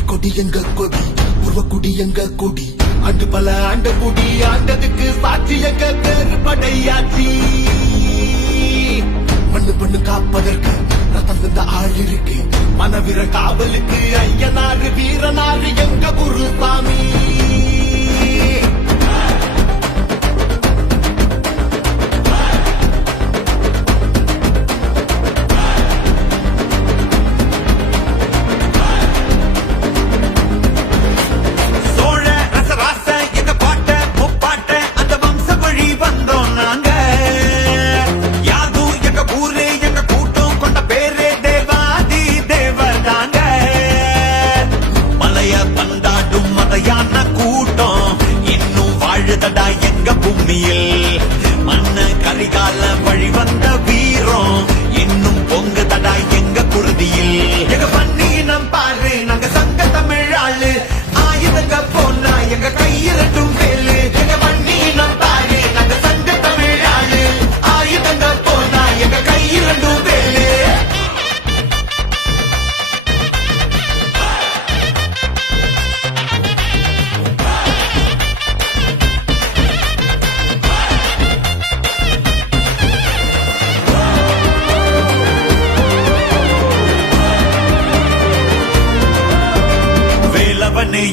கொடி எங்க கொடி உருவக்குடி எங்க கொடி அண்டு பல ஆண்ட குடி ஆண்டதுக்கு சாட்சி எங்க பேரு படையாச்சி மண்ணு பண்ணு காப்பதற்கு ரத்தம் தந்த ஆள் இருக்கு மனவீர காவலுக்கு ஐயனாரு வீரனாரு எங்க குருசாமி எங்க பூமியில் மண்ண கரிகால வழி வந்த வீரம் இன்னும் பொங்கு தடா எங்க குருதியில் எங்க பண்ணினம் பாரு நாங்க சங்க தமிழ் ஆளு ஆயுதங்க போனா எங்க கையிரட்டும் வேலு எங்க பண்ணினம் பாரு நாங்க சங்க தமிழ் ஆளு ஆயுதங்க போனா எங்க கையிரட்டும் வேலு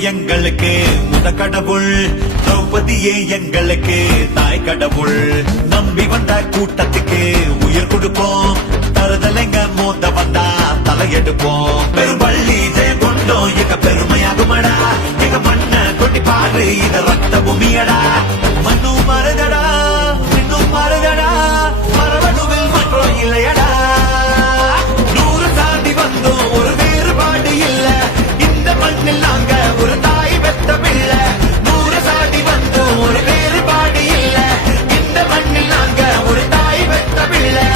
எங்களுக்கு முத கடவுள் திரௌபதியே எங்களுக்கு தாய் கடவுள் நம்பி வந்த கூட்டத்துக்கு உயிர் கொடுப்போம் தருதலைங்க மோத வந்தா தலையெடுப்போம் பெரும்பள்ளி ஜெயம் கொண்டோம் எங்க பெருமையாகுமடா எங்க மண்ண கொட்டி பாரு இத ரத்த பூமியடா மண்ணும் மருதடா இன்னும் மருதடா மரபணுவில் மற்றும் இல்லையடா 100 சாதி வந்தோம் ஒரு வேறுபாடு இல்ல இந்த மண்ணில் நாங்க ஒரு தாய் பெத்த பிள்ளை 100 சாதி வந்தோம் ஒரு வேறுபாடு இல்ல இந்த மண்ணில் நாங்க ஒரு தாய் பெத்த பிள்ளை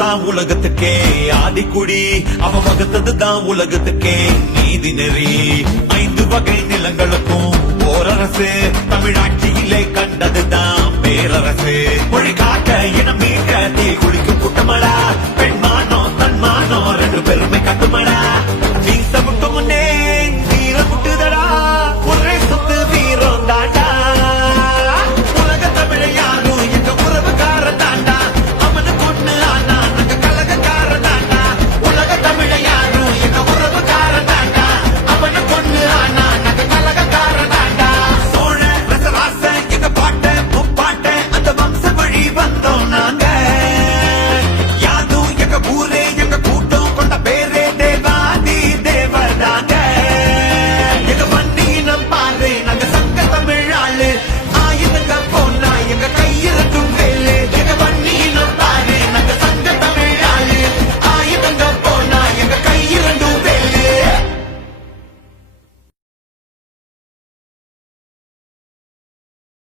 தான் உலகத்துக்கே ஆதிக்குடி அவ வகுத்ததுதான் உலகத்துக்கே நீதி நெறி 5 வகை நிலங்களுக்கும் ஓரரசு தமிழாட்சியிலே கண்டதுதான் பேரரசு மொழி காக்க இனம் மீட்க தீ குளிக்கும் கூட்டமடா